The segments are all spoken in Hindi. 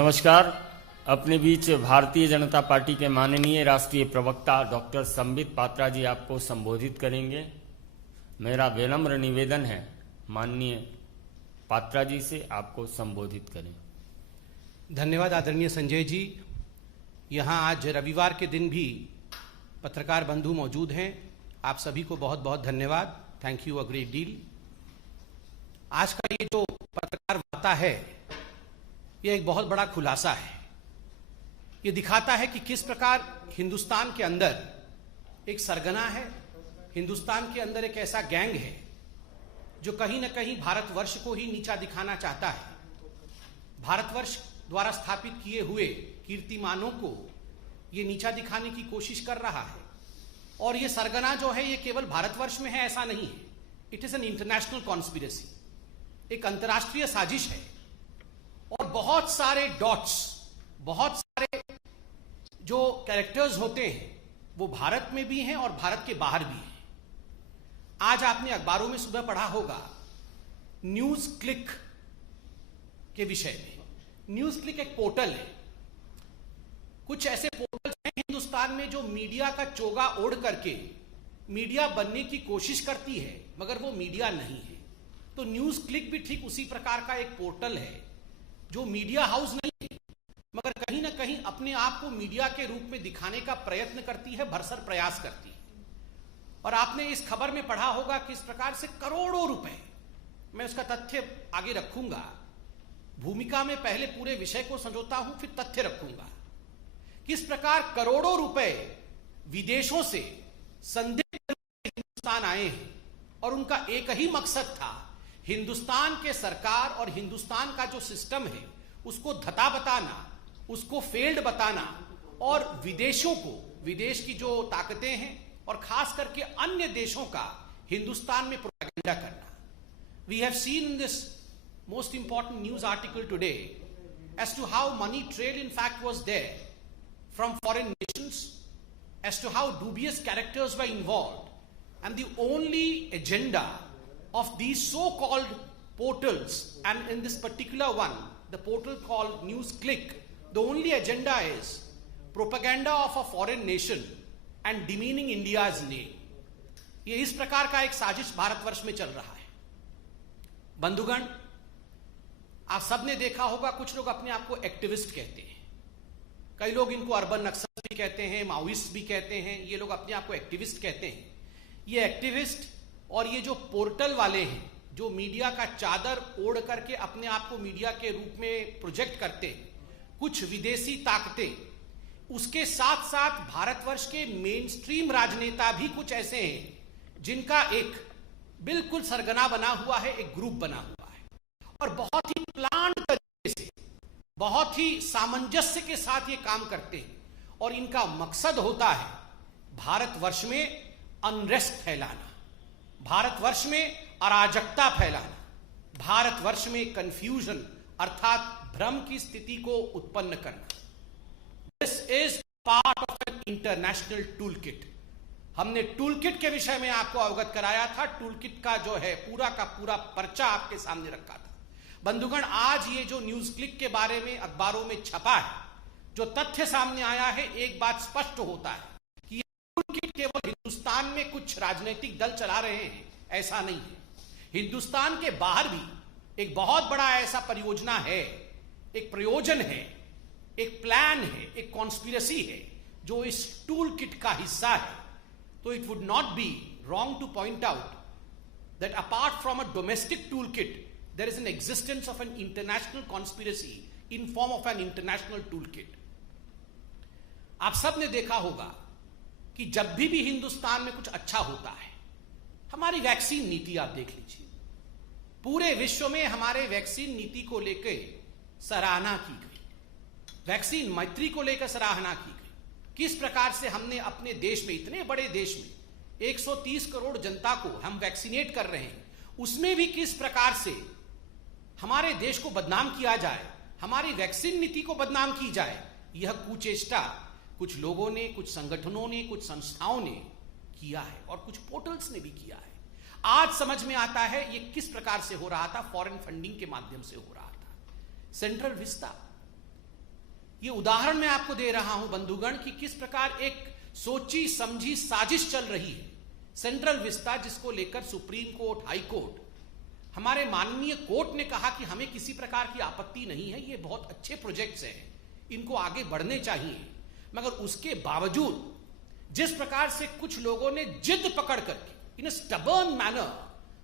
नमस्कार। अपने बीच भारतीय जनता पार्टी के माननीय राष्ट्रीय प्रवक्ता डॉक्टर संबित पात्रा जी आपको संबोधित करेंगे। मेरा विनम्र निवेदन है माननीय पात्रा जी से आपको संबोधित करें। धन्यवाद आदरणीय संजय जी। यहाँ आज रविवार के दिन भी पत्रकार बंधु मौजूद हैं। आप सभी को बहुत बहुत धन्यवाद। Thank you a great deal. आज का ये जो पत्रकार वार्ता है, ये एक बहुत बड़ा खुलासा है। ये दिखाता है कि किस प्रकार हिंदुस्तान के अंदर एक सरगना है, हिंदुस्तान के अंदर एक ऐसा गैंग है जो कहीं ना कहीं भारतवर्ष को ही नीचा दिखाना चाहता है। भारतवर्ष द्वारा स्थापित किए हुए कीर्तिमानों को ये नीचा दिखाने की कोशिश कर रहा है। और ये सरगना जो है, ये केवल भारतवर्ष में है ऐसा नहीं है। It is an international conspiracy, एक अंतर्राष्ट्रीय साजिश है। और बहुत सारे डॉट्स, बहुत सारे जो कैरेक्टर्स होते हैं वो भारत में भी हैं और भारत के बाहर भी हैं। आज आपने अखबारों में सुबह पढ़ा होगा न्यूज क्लिक के विषय में। न्यूज क्लिक एक पोर्टल है। कुछ ऐसे पोर्टल्स हैं हिंदुस्तान में जो मीडिया का चोगा ओढ़ करके मीडिया बनने की कोशिश करती है, मगर वो मीडिया नहीं है। तो न्यूज क्लिक भी ठीक उसी प्रकार का एक पोर्टल है जो मीडिया हाउस नहीं है, मगर कहीं ना कहीं अपने आप को मीडिया के रूप में दिखाने का प्रयत्न करती है, भरसक प्रयास करती है। और आपने इस खबर में पढ़ा होगा किस प्रकार से करोड़ों रुपए, मैं उसका तथ्य आगे रखूंगा, भूमिका में पहले पूरे विषय को संजोता हूं फिर तथ्य रखूंगा। किस प्रकार करोड़ों रुपए विदेशों से संदिग्ध हिंदुस्तान आए हैं और उनका एक ही मकसद था, हिंदुस्तान के सरकार और हिंदुस्तान का जो सिस्टम है उसको धता बताना, उसको फेल्ड बताना और विदेशों को, विदेश की जो ताकतें हैं और खास करके अन्य देशों का हिंदुस्तान में प्रोपेगेंडा करना। We have seen in this most important news article today as to how money trade in fact was there from foreign nations, as to how dubious characters were involved, and the only agenda of these so-called portals, and in this particular one, the portal called News Click, the only agenda is propaganda of a foreign nation and demeaning India's name. ये इस प्रकार का एक साजिश भारतवर्ष में चल रहा है। बंधुगण, आप सबने देखा होगा कुछ लोग अपने आप को एक्टिविस्ट कहते हैं, कई लोग इनको अर्बन नक्सल भी कहते हैं, माओइस्ट भी कहते हैं। ये लोग अपने आप को एक्टिविस्ट कहते हैं। ये एक्टिविस्ट और ये जो पोर्टल वाले हैं जो मीडिया का चादर ओढ़ करके अपने आप को मीडिया के रूप में प्रोजेक्ट करते हैं, कुछ विदेशी ताकतें, उसके साथ साथ भारतवर्ष के मेन स्ट्रीम राजनेता भी कुछ ऐसे हैं जिनका एक बिल्कुल सरगना बना हुआ है, एक ग्रुप बना हुआ है और बहुत ही प्लान तरीके से, बहुत ही सामंजस्य के साथ ये काम करते हैं। और इनका मकसद होता है भारतवर्ष में अनरेस्ट फैलाना, भारतवर्ष में अराजकता फैलाना, भारतवर्ष में कंफ्यूजन अर्थात भ्रम की स्थिति को उत्पन्न करना। This is part of an international tool kit. हमने टूल किट के विषय में आपको अवगत कराया था। टूल किट का जो है पूरा का पूरा पर्चा आपके सामने रखा था। बंधुगण, आज ये जो न्यूज क्लिक के बारे में अखबारों में छपा है, जो तथ्य सामने आया है, एक बात स्पष्ट होता है कि ये टूल किट केवल हिंदुस्तान में कुछ राजनीतिक दल चला रहे हैं ऐसा नहीं है। हिंदुस्तान के बाहर भी एक बहुत बड़ा ऐसा परियोजना है, एक प्रयोजन है, एक प्लान है, एक कॉन्स्पिरेसी है जो इस टूल किट का हिस्सा है। तो it would not be wrong two point out that apart from a domestic tool kit there is an existence of an international conspiracy in form of an international toolkit. आप सब ने देखा होगा कि जब भी हिंदुस्तान में कुछ अच्छा होता है, हमारी वैक्सीन नीति आप देख लीजिए, पूरे विश्व में हमारे वैक्सीन नीति को लेकर सराहना की गई, वैक्सीन मैत्री को लेकर सराहना की गई। किस प्रकार से हमने अपने देश में, इतने बड़े देश में 130 करोड़ जनता को हम वैक्सीनेट कर रहे हैं, उसमें भी किस प्रकार से हमारे देश को बदनाम किया जाए, हमारी वैक्सीन नीति को बदनाम की जाए, यह कुचेष्टा कुछ लोगों ने, कुछ संगठनों ने, कुछ संस्थाओं ने किया है और कुछ पोर्टल्स ने भी किया है। आज समझ में आता है ये किस प्रकार से हो रहा था, फॉरेन फंडिंग के माध्यम से हो रहा था। सेंट्रल विस्ता, ये उदाहरण मैं आपको दे रहा हूं बंधुगण कि किस प्रकार एक सोची समझी साजिश चल रही है। सेंट्रल विस्टा, जिसको लेकर सुप्रीम कोर्ट, हाई कोर्ट, हमारे माननीय कोर्ट ने कहा कि हमें किसी प्रकार की आपत्ति नहीं है, ये बहुत अच्छे प्रोजेक्ट्स हैं, इनको आगे बढ़ने चाहिए। मगर उसके बावजूद जिस प्रकार से कुछ लोगों ने जिद पकड़ करके in a stubborn manner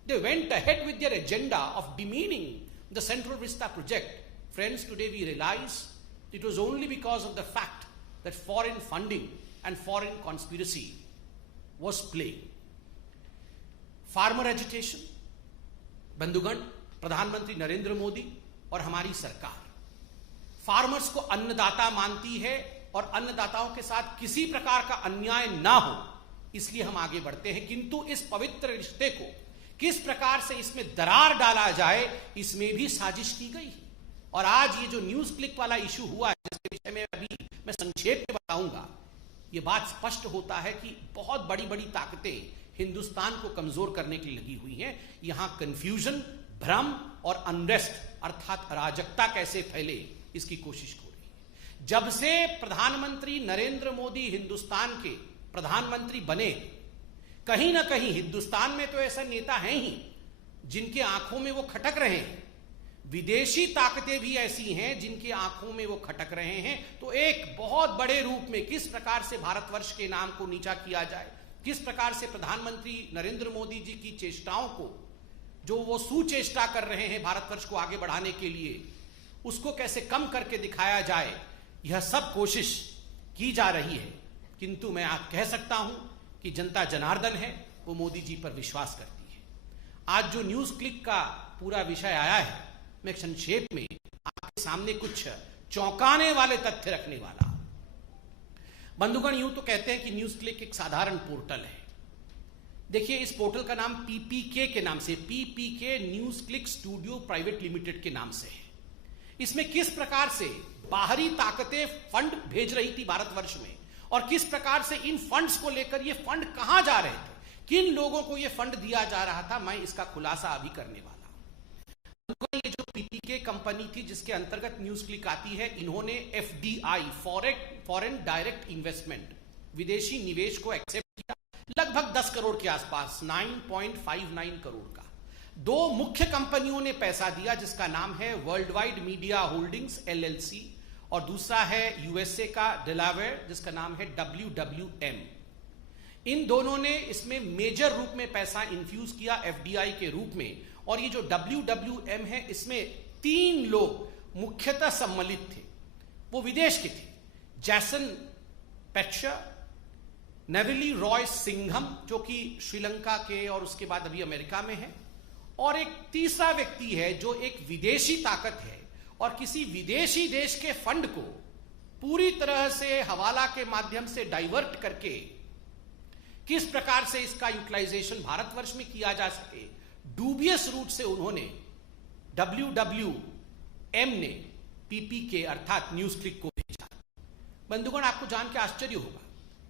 they went ahead with their agenda of demeaning the Central Vista project, friends, today we realize it was only because of the fact that foreign funding and foreign conspiracy was playing. Farmer agitation, बंधुगण, प्रधानमंत्री नरेंद्र मोदी और हमारी सरकार फार्मर्स को अन्नदाता मानती है और अन्नदाताओं के साथ किसी प्रकार का अन्याय ना हो, इसलिए हम आगे बढ़ते हैं। किंतु इस पवित्र रिश्ते को किस प्रकार से इसमें दरार डाला जाए, इसमें भी साजिश की गई। और आज ये जो न्यूज क्लिक वाला इशू हुआ है, जिसके विषय में अभी मैं संक्षेप में बताऊंगा, ये बात स्पष्ट होता है कि बहुत बड़ी बड़ी ताकतें हिंदुस्तान को कमजोर करने के लिए लगी हुई हैं। यहां कंफ्यूजन, भ्रम और अनरेस्ट अर्थात अराजकता कैसे फैले, इसकी कोशिश हो रही है। जब से प्रधानमंत्री नरेंद्र मोदी हिंदुस्तान के प्रधानमंत्री बने, कहीं ना कहीं हिंदुस्तान में तो ऐसा नेता हैं ही जिनके आंखों में वो खटक रहे हैं, विदेशी ताकतें भी ऐसी हैं जिनकी आंखों में वो खटक रहे हैं। तो एक बहुत बड़े रूप में किस प्रकार से भारतवर्ष के नाम को नीचा किया जाए, किस प्रकार से प्रधानमंत्री नरेंद्र मोदी जी की चेष्टाओं को, जो वो सुचेष्टा कर रहे हैं भारतवर्ष को आगे बढ़ाने के लिए, उसको कैसे कम करके दिखाया जाए, यह सब कोशिश की जा रही है। किंतु मैं आप कह सकता हूं कि जनता जनार्दन है, वो मोदी जी पर विश्वास करती है। आज जो न्यूज क्लिक का पूरा विषय आया है, मैं संक्षेप में आपके सामने कुछ चौंकाने वाले तथ्य रखने वाला। बंधुगण, यूं तो कहते हैं कि न्यूज क्लिक एक साधारण पोर्टल है। देखिए, इस पोर्टल का नाम पीपीके के नाम से, PPK NewsClick Studio Private Limited के नाम से है। इसमें किस प्रकार से बाहरी ताकतें फंड भेज रही थी भारतवर्ष में, और किस प्रकार से इन फंड्स को लेकर ये फंड कहां जा रहे थे, किन लोगों को ये फंड दिया जा रहा था, मैं इसका खुलासा अभी करने वाला। ये जो पीपीके कंपनी थी जिसके अंतर्गत न्यूज क्लिक आती है, इन्होंने एफडीआई, फॉरेन डायरेक्ट इन्वेस्टमेंट, विदेशी निवेश को एक्सेप्ट किया, लगभग 10 करोड़ के आसपास, 9.59 करोड़ का। दो मुख्य कंपनियों ने पैसा दिया, जिसका नाम है world wide media holdings LLC, और दूसरा है यूएसए का डेलावेयर, जिसका नाम है WWM। इन दोनों ने इसमें मेजर रूप में पैसा इन्फ्यूज किया एफडीआई के रूप में। और ये जो WWM है, इसमें 3 लोग मुख्यतः सम्मिलित थे, वो विदेश के थे, जैसन पेट्शर, नेविली रॉय सिंघम, जो कि श्रीलंका के और उसके बाद अभी अमेरिका में है, और एक तीसरा व्यक्ति है जो एक विदेशी ताकत है और किसी विदेशी देश के फंड को पूरी तरह से हवाला के माध्यम से डाइवर्ट करके किस प्रकार से इसका यूटिलाइजेशन भारतवर्ष में किया जा सके, डूबियस रूट से उन्होंने WWM ने पीपीके अर्थात न्यूज क्लिक को भेजा। बंधुगण, आपको जान के आश्चर्य होगा,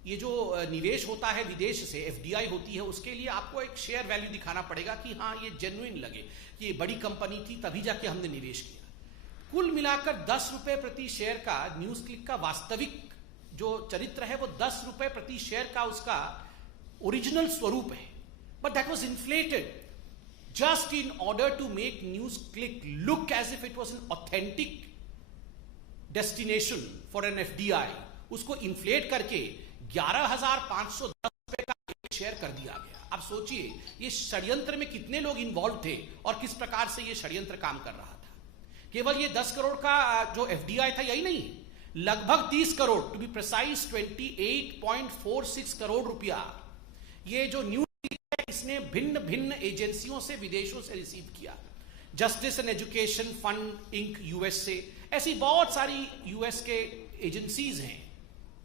ये जो निवेश होता है विदेश से, एफडीआई होती है, उसके लिए आपको एक शेयर वैल्यू दिखाना पड़ेगा कि हाँ ये जेन्युइन लगे, कि ये बड़ी कंपनी थी, तभी जाके हमने निवेश किया। कुल मिलाकर 10 रुपए प्रति शेयर का न्यूज क्लिक का वास्तविक जो चरित्र है, वो 10 रुपए प्रति शेयर का उसका ओरिजिनल स्वरूप है। But that was inflated just in order to make news click look as if it was an authentic destination for an FDI, उसको इन्फ्लेट करके 11,510 रुपए का एक शेयर कर दिया गया। अब सोचिए ये षड्यंत्र में कितने लोग इन्वॉल्व थे और किस प्रकार से ये षड्यंत्र काम कर रहा था। केवल ये 10 करोड़ का जो FDI था यही नहीं, लगभग 30 crore, to be precise 28.46 crore रुपया ये जो न्यूज इसने भिन्न भिन्न एजेंसियों से, विदेशों से रिसीव किया। Justice and education fund Inc USA, ऐसी बहुत सारी यूएस के एजेंसीज हैं,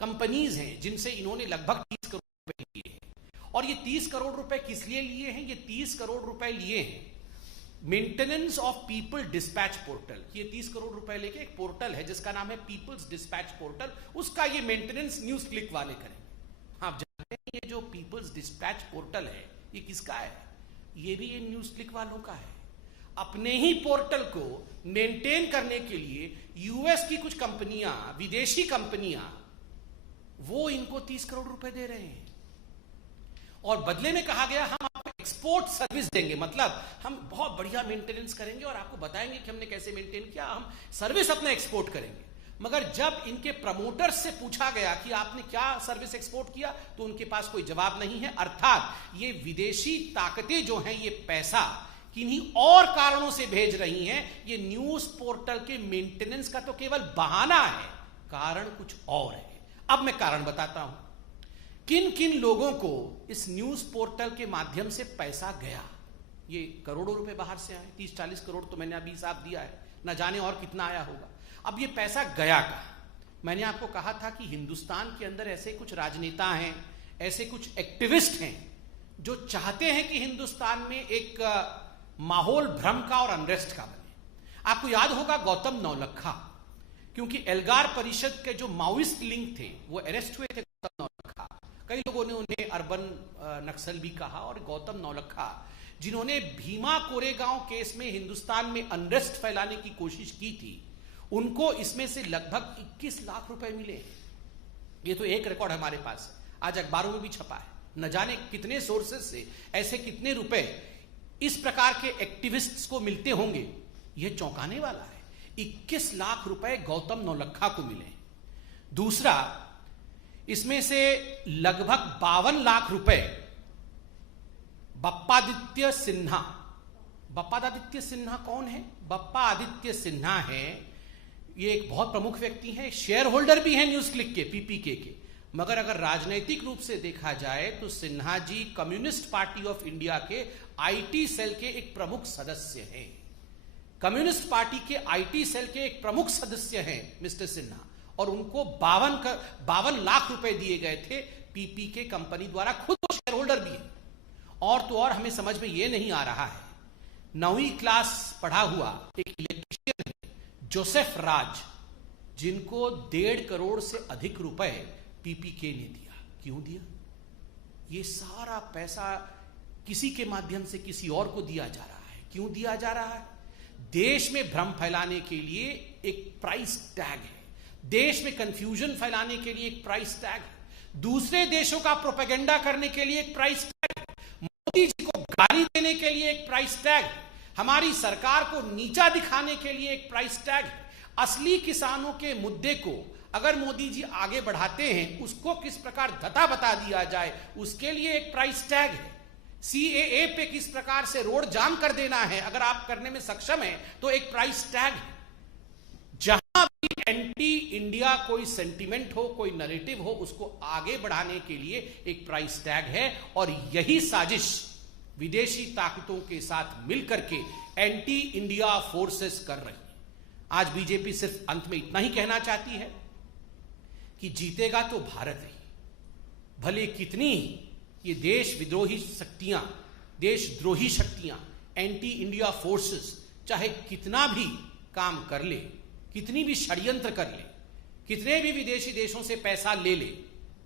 कंपनीज हैं, जिनसे इन्होंने लगभग 30 करोड़ रुपए लिए हैं। और ये 30 करोड़ रुपए किस लिए लिए हैं? ये 30 करोड़ रुपए लिए हैं maintenance of people dispatch portal. ये 30 करोड़ रुपए लेके एक पोर्टल है जिसका नाम है पीपल्स डिस्पैच पोर्टल, उसका ये मेंटेनेंस न्यूज क्लिक वाले करेंगे। आप जानते हैं ये जो पीपल्स डिस्पैच पोर्टल है ये किसका है? ये भी ये न्यूज क्लिक वालों का है। अपने ही पोर्टल को मेंटेन करने के लिए यूएस की कुछ कंपनियां, विदेशी कंपनियां, वो इनको 30 करोड़ रुपए दे रहे हैं और बदले में कहा गया हम आपको एक्सपोर्ट सर्विस देंगे, मतलब हम बहुत बढ़िया मेंटेनेंस करेंगे और आपको बताएंगे कि हमने कैसे मेंटेन किया, हम सर्विस अपना एक्सपोर्ट करेंगे। मगर जब इनके प्रमोटर्स से पूछा गया कि आपने क्या सर्विस एक्सपोर्ट किया, तो उनके पास कोई जवाब नहीं है। अर्थात ये विदेशी ताकतें जो हैं, ये पैसा किन्हीं और कारणों से भेज रही हैं। ये न्यूज पोर्टल के मेंटेनेंस का तो केवल बहाना है, कारण कुछ और है। अब मैं कारण बताता हूं, किन किन लोगों को इस न्यूज पोर्टल के माध्यम से पैसा गया। ये करोड़ों रुपए बाहर से आए, 30-40 करोड़ तो मैंने अभी हिसाब दिया है, ना जाने और कितना आया होगा। अब ये पैसा गया कहां? मैंने आपको कहा था कि हिंदुस्तान के अंदर ऐसे कुछ राजनेता हैं, ऐसे कुछ एक्टिविस्ट हैं जो चाहते हैं कि हिंदुस्तान में एक माहौल भ्रम का और अनरेस्ट का बने। आपको याद होगा गौतम नौलखा, क्योंकि एल्गार परिषद के जो माओइस्ट लिंक थे वो अरेस्ट हुए थे। गौतम नौलखा, कई लोगों ने उन्हें अर्बन नक्सल भी कहा, और गौतम नौलखा जिन्होंने भीमा कोरेगांव केस में हिंदुस्तान में अनरेस्ट फैलाने की कोशिश की थी, उनको इसमें से लगभग 21 लाख रुपए मिले। ये तो एक रिकॉर्ड हमारे पास है, आज अखबारों में भी छपा है। न जाने कितने सोर्सेज से ऐसे कितने रुपए इस प्रकार के एक्टिविस्ट्स को मिलते होंगे, यह चौंकाने वाला है। 21 लाख रुपए गौतम नौलखा को मिले। दूसरा, इसमें से लगभग 52 लाख रुपए बप्पादित्य सिन्हा। बप्पादित्य सिन्हा कौन है? बप्पा आदित्य सिन्हा है, ये एक बहुत प्रमुख व्यक्ति हैं, शेयर होल्डर भी हैं न्यूज क्लिक के, पीपीके के। मगर अगर राजनीतिक रूप से देखा जाए तो Sinha ji communist party of India के आईटी सेल के एक प्रमुख सदस्य हैं। कम्युनिस्ट पार्टी के आईटी सेल के एक प्रमुख सदस्य हैं मिस्टर सिन्हा, और उनको 52 लाख रुपए दिए गए थे पीपीके कंपनी द्वारा। खुद वो शेयर होल्डर भी है। और तो और हमें समझ में यह नहीं आ रहा है, 9वीं क्लास पढ़ा हुआ एक इलेक्ट्रीशियन है जोसेफ राज, जिनको 1.5 करोड़ से अधिक रुपए पीपीके ने दिया। क्यों दिया? ये सारा पैसा किसी के माध्यम से किसी और को दिया जा रहा है। क्यों दिया जा रहा है? देश में भ्रम फैलाने के लिए एक प्राइस टैग है, देश में कंफ्यूजन फैलाने के लिए एक प्राइस टैग है, दूसरे देशों का प्रोपेगेंडा करने के लिए एक प्राइस टैग है, मोदी जी को गाली देने के लिए एक प्राइस टैग है, हमारी सरकार को नीचा दिखाने के लिए एक प्राइस टैग है। असली किसानों के मुद्दे को अगर मोदी जी आगे बढ़ाते हैं, उसको किस प्रकार धता बता दिया जाए, उसके लिए एक प्राइस टैग है। सीएए पे किस प्रकार से रोड जाम कर देना है, अगर आप करने में सक्षम हैं तो एक प्राइस टैग है। जहां भी एंटी इंडिया कोई सेंटिमेंट हो, कोई नैरेटिव हो, उसको आगे बढ़ाने के लिए एक प्राइस टैग है। और यही साजिश विदेशी ताकतों के साथ मिलकर के एंटी इंडिया फोर्सेस कर रही है। आज बीजेपी सिर्फ अंत में इतना ही कहना चाहती है कि जीतेगा तो भारत ही, भले कितनी ये देश विद्रोही शक्तियां, देशद्रोही शक्तियां, एंटी इंडिया फोर्सेस चाहे कितना भी काम कर ले, कितनी भी षड्यंत्र कर ले, कितने भी विदेशी देशों से पैसा ले ले,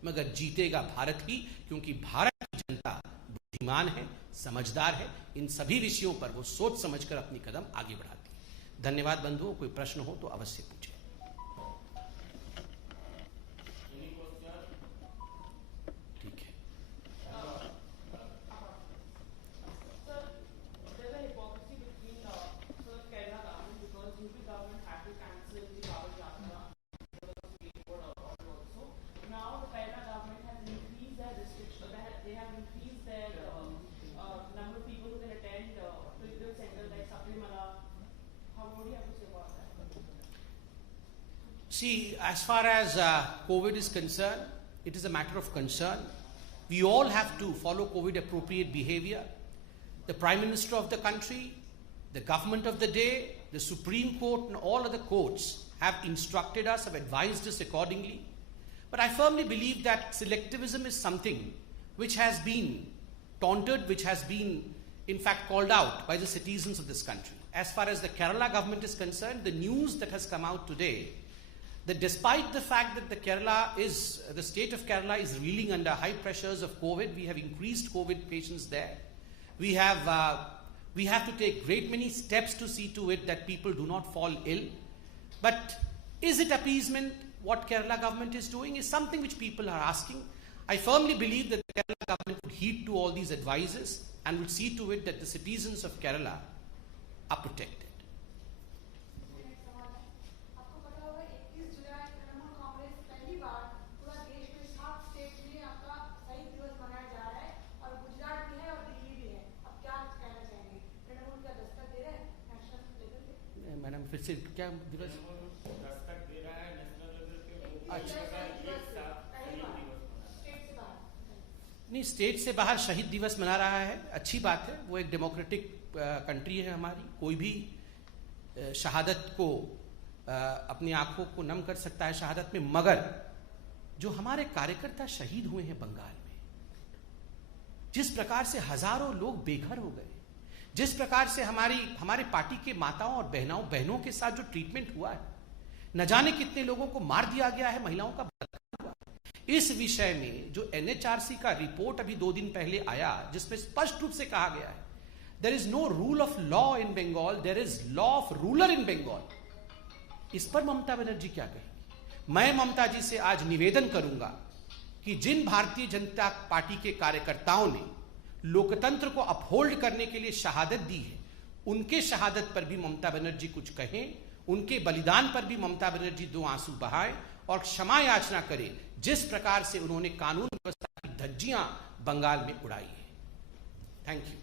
मगर जीतेगा भारत ही, क्योंकि भारत की जनता बुद्धिमान है, समझदार है। इन सभी विषयों पर वो सोच समझकर अपनी कदम आगे बढ़ाती है। धन्यवाद बंधुओं, कोई प्रश्न हो तो अवश्य पूछें। ठीक है। See, as far as COVID is concerned, it is a matter of concern. We all have to follow COVID appropriate behavior. The Prime Minister of the country, the government of the day, the Supreme Court and all other courts have instructed us, have advised us accordingly. But I firmly believe that selectivism is something which has been taunted, which has been in fact called out by the citizens of this country. As far as the Kerala government is concerned, the news that has come out today, that despite the fact that the state of Kerala is reeling under high pressures of COVID, we have increased COVID patients there. We have We have to take great many steps to see to it that people do not fall ill. But is it appeasement? What Kerala government is doing is something which people are asking. I firmly believe that the Kerala government would heed to all these advices and would see to it that the citizens of Kerala are protected. Madam फिर से क्या दिवस दस्तक दे रहा है नेशनल लेवल पे? अच्छा नहीं, स्टेट से बाहर शहीद दिवस मना रहा है, अच्छी बात है। वो एक डेमोक्रेटिक कंट्री है हमारी, कोई भी शहादत को अपनी आंखों को नम कर सकता है शहादत में। मगर जो हमारे कार्यकर्ता शहीद हुए हैं बंगाल में, जिस प्रकार से हजारों लोग बेघर हो गए, जिस प्रकार से हमारे पार्टी के माताओं और बहनों के साथ जो ट्रीटमेंट हुआ है, न जाने कितने लोगों को मार दिया गया है, महिलाओं का बलात्कार हुआ। इस विषय में जो NHRC का रिपोर्ट अभी 2 दिन पहले आया, जिसमें स्पष्ट रूप से कहा गया है there is no rule of law in Bengal, there is law of ruler in Bengal. इस पर ममता बनर्जी क्या कहेंगी? मैं ममता जी से आज निवेदन करूंगा कि जिन भारतीय जनता पार्टी के कार्यकर्ताओं ने लोकतंत्र को अपहोल्ड करने के लिए शहादत दी है, उनके शहादत पर भी ममता बनर्जी कुछ कहें, उनके बलिदान पर भी ममता बनर्जी 2 आंसू बहाएं और क्षमा याचना करें, जिस प्रकार से उन्होंने कानून व्यवस्था की धज्जियां बंगाल में उड़ाई है। Thank you.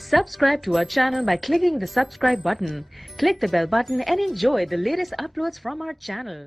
Subscribe to our channel by clicking the subscribe button. Click the bell button and enjoy the latest uploads from our channel.